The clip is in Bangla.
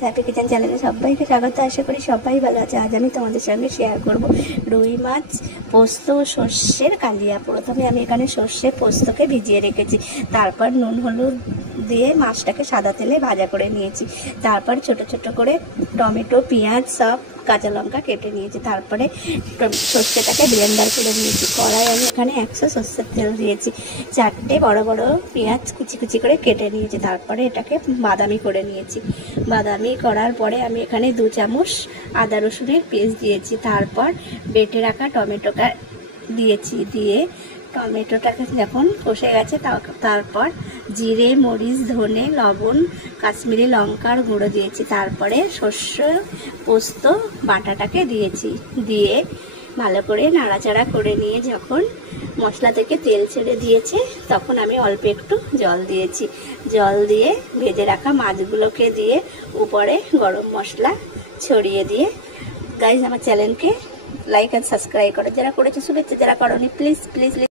হ্যাপি কিচেন চ্যানেলে সবাইকে স্বাগত। আশা করি সবাই ভালো আছে। আজ আমি তোমাদের সঙ্গে শেয়ার করব রুই মাছ পোস্ত সর্ষের কালিয়া। প্রথমে আমি এখানে সর্ষে পোস্তকে ভিজিয়ে রেখেছি, তারপর নুন হলুদ দিয়ে মাছটাকে সাদা তেলে ভাজা করে নিয়েছি। তারপর ছোট ছোট করে টমেটো পেঁয়াজ সব কাঁচা লঙ্কা কেটে নিয়েছি। তারপরে সর্ষেটাকে ব্লেন্ডার করে নিয়েছি। কড়াই আমি এখানে 100 সর্ষের তেল দিয়েছি। 4টে বড় বড় পেঁয়াজ কুচি কুচি করে কেটে নিয়েছি। তারপরে এটাকে বাদামি করে নিয়েছি। বাদামি করার পরে আমি এখানে 2 চামচ আদা রসুনের পেস্ট দিয়েছি। তারপর বেটে রাখা টমেটোটা দিয়েছি। দিয়ে টমেটোটাকে যখন কষে গেছে তারপর জিরে মরিচ ধনে লবণ কাশ্মীরি লঙ্কার গুঁড়ো দিয়েছি। তারপরে সর্ষে পোস্ত বাটাটাকে দিয়েছি। দিয়ে ভালো করে নাড়াচাড়া করে নিয়ে যখন মশলা থেকে তেল ছেড়ে দিয়েছে তখন আমি অল্প একটু জল দিয়েছি। জল দিয়ে ভেজে রাখা মাছগুলোকে দিয়ে উপরে গরম মশলা ছড়িয়ে দিয়ে গাইজ আমার চ্যানেলকে লাইক অ্যান্ড সাবস্ক্রাইব করো। যারা করেছে শুভেচ্ছা, যারা করোনি প্লিজ প্লিজ প্লিজ